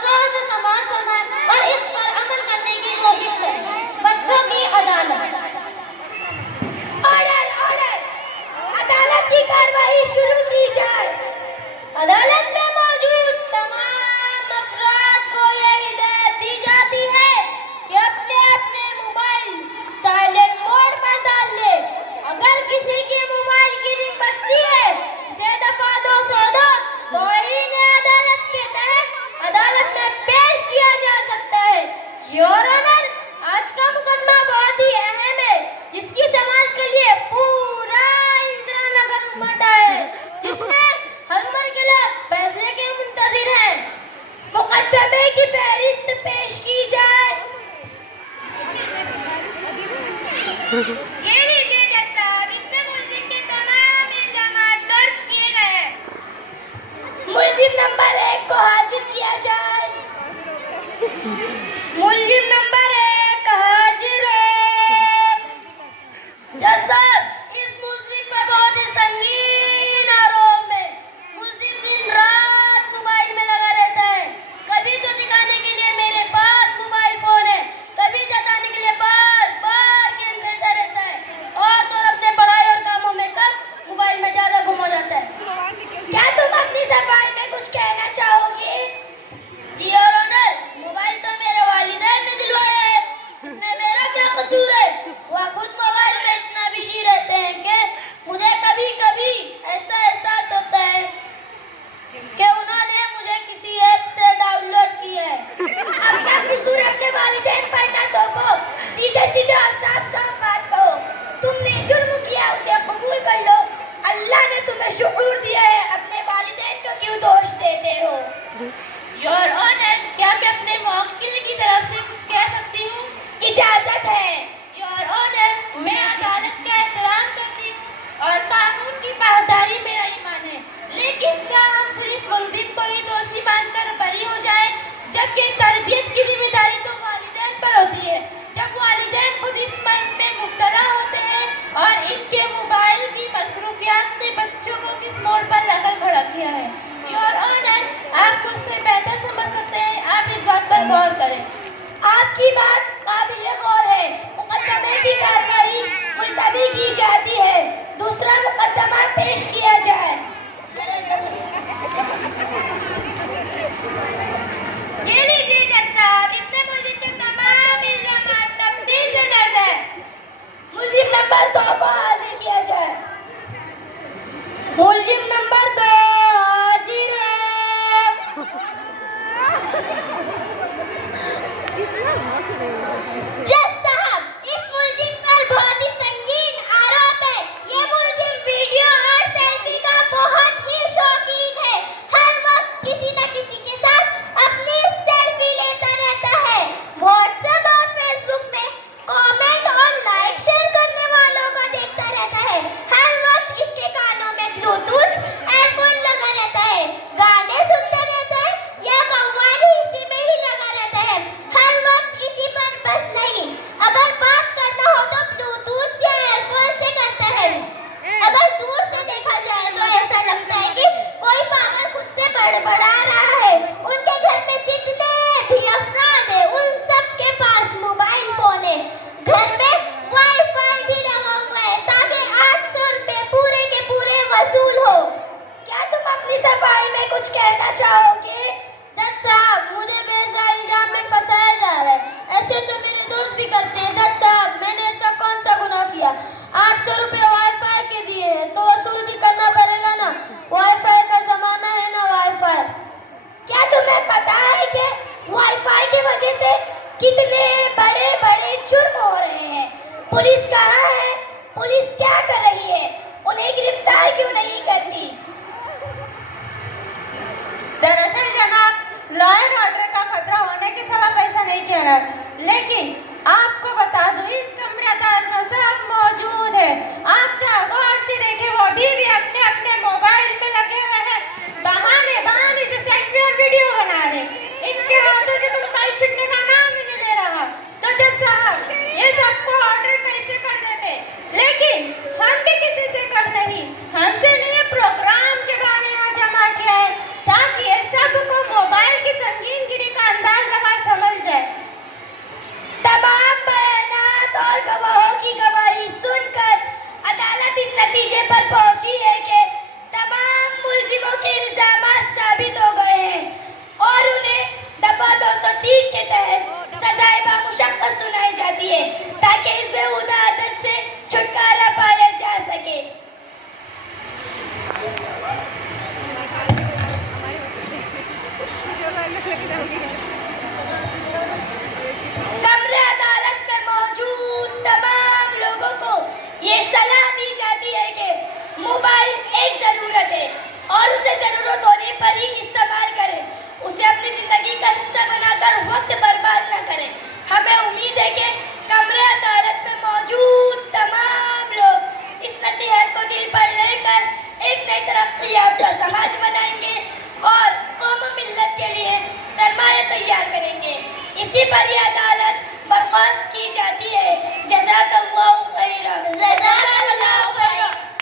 अगौर से समाज समाज और इस पर अमल करने की कोशिश करें। बच्चों की अदालत। ऑर्डर ऑर्डर, अदालत की कार्रवाई शुरू की जाए। अदालत में मौजूद तमाम अफराद को यह हिदायत दी जाती है कि अपने अपने मोबाइल साइलेंट मोड पर डाल ले। अगर किसी के मोबाइल की रिंग बजती है उसे दफा 202 तौहीन अदालत के तहत अदालत में पेश किया जा सकता है। योर ऑनर, आज का मुकदमा बहुत ही अहम है जिसकी समाज के लिए पूरा इंदिरा नगर उमड़ा है, जिसमें हर उम्र के लोग फैसले के मुंतजिर हैं। मुकदमे की फहरिस्त पेश की जाए। ये लीजिए जज साहब, इसमें मुल्जिम के तमाम इल्जामात दर्ज किए गए हैं। मुल्जिम नंबर 1 को हाजिर किया जाए। मुल्जिम नंबर 1 हाजिर है। जज साहब, इस मुल्जिम पर बहुत ही संगीन आरोप है। मुल्जिम दिन रात मोबाइल में लगा रहता है। कभी तो दिखाने के लिए मेरे पास मोबाइल फोन है, कभी जताने के लिए बार बार गेम खेलता रहता है, और तो अपने पढ़ाई और कामों में कब मोबाइल में ज्यादा गुम हो जाता है। क्या तुम अपनी सफाई में कुछ कहना चाहोगी? जी और ऑनर, मोबाइल तो मेरे वालिदैन ने दिलवाया है, इसमें मेरा क्या कसूर है? वह खुद मोबाइल में इतना बिजी रहते हैं कि मुझे कभी कभी ऐसा एहसास होता है कि उन्होंने मुझे किसी ऐप से डाउनलोड किया है। अपना कसूर अपने वालिदैन पर न थोपो, सीधे सीधे और साफ साफ बात कहो। तुमने जुर्म किया उसे कबूल कर लो। अल्लाह ने तुम्हें शुऊर दिया है, अपने वालिदैन को क्यों दोष देते हो? योर ऑनर, क्या मैं अपने मुवक्किल की तरफ से कुछ कह सकती हूँ? इजाजत है। योर ऑनर, मैं अदालत का एहतराम करती हूँ और कानून की पासदारी मेरा ईमान है, लेकिन क्या हम सिर्फ मुल्जिम को ही दोषी मानकर बरी हो जाए, जबकि तरबियत की जिम्मेदारी तो वालिदैन पर होती है। जब वालिदैन खुद इस मर्ज में मुब्तला होते हैं और इनके मोबाइल की मसरूफियात ने बच्चों को किस मोड़ पर लाकर खड़ा किया है। योर ऑनर, आप मुझसे बेहतर समझ सकते हैं, आप इस बात पर गौर करें। आपकी बात काबिल गौर है। मुकदमे की कार्रवाई मुलतवी की जाती है। दूसरा मुकदमा पेश किया जाए। ये लीजिए जज साहब, इसमें मुल्जिम के तमाम इल्जामात तफसील से दर्ज है। मुल्जिम नंबर 2 को हाजिर किया जाए। मुल्जिम नंबर 2 हाजिर है। जज साहब, इस मुल्जिम पर बहुत ही संगीन आरोप है। ये मुल्जिम वीडियो और सेल्फी का बहुत ही शौकीन है। हर वक्त किसी न किसी के साथ अपनी सेल्फी लेता रहता है। व्हाट्सएप और फेसबुक में कमेंट और लाइक शेयर करने वालों को देखता रहता है। हर वक्त इसके कानों में ब्लूटूथ एयरफोन लगा रहता है, गाने सुनता रहता है या कव्वाली इसी में ही लगा रहता है। हर वक्त इसी पर बस नहीं, अगर बात करना हो तो ब्लूटूथ या एयरफोन से करता है। अगर दूर से देखा जाए तो ऐसा लगता है कि कोई पागल खुद से बड़बड़ा रहा है। उनके घर में जितने भी अफराद हैं, उन सब के पास मोबाइल फोन है। घर में वाईफाई भी लगा हुआ है ताकि 800 रुपए पूरे के पूरे वसूल हो। क्या तुम अपनी सफाई में कुछ कहना चाहोगे? जज साहब, मुझे बेजा इल्जाम में फंसाया जा रहा है। ऐसे तो मेरे दोस्त भी करते हैं। जज साहब, मैंने ऐसा कौन सा गुनाह किया? 800 रुपए वाईफाई के दिए हैं तो वसूल भी करना पड़ेगा ना। वाईफाई का जमाना है ना वाईफाई। क्या तुम्हें पता है कि वाईफाई की वजह से कितने बड़े बड़े जुर्म हो रहे हैं? पुलिस कहाँ है? पुलिस क्या कर रही है? उन्हें गिरफ्तार क्यों नहीं करती? दरअसल जनाब, लॉ एंड ऑर्डर का खतरा होने के सबब ऐसा नहीं किया रहा, लेकिन आपको बता दूं इस कमरे अदालत में सब मौजूद है। आप गौर से देखें, वो भी अपने अपने मोबाइल में लगे हुए हैं, बहाने बहाने से सेल्फी और वीडियो बना रहे। इनके हाथों से तो मोबाइल छूटने का नाम ही नहीं ले रहा। तो जज साहब, ये सबको ऑर्डर कैसे कर देते? लेकिन हम भी किसी से कम नहीं, हमसे नहीं प्रोग्राम के बहाने यहाँ जमा किया है ताकि ये सबको मोबाइल की संगीनगिरी और गवाहों की गवाही सुनकर अदालत इस नतीजे पर पहुंची है कि तमाम मुल्जिमों के इल्जामात साबित हो गए हैं और उन्हें दफा 203 के तहत सजाए बामुशक्कत सुनाई जाती है ताकि इस बेहुदा आदत से छुटकारा पाया जा सके। कमरे अदालत में मौजूद तमाम लोगों को ये सलाह दी जाती है कि मोबाइल एक ज़रूरत है और उसे ज़रूरत होने पर ही इस्तेमाल करें। उसे अपनी ज़िंदगी का हिस्सा बनाकर वक्त बर्बाद न करें। हमें उम्मीद है कि कमरे अदालत में मौजूद तमाम लोग इस नसीहत को दिल पर लेकर एक नई तरक्की याफ्ता समाज बनाएंगे और कौम मिल्लत के लिए सरमाया तैयार करेंगे। इसी पर यह अदालत बर्खास्त की जाती है। जज़ाकल्लाहु खैरन।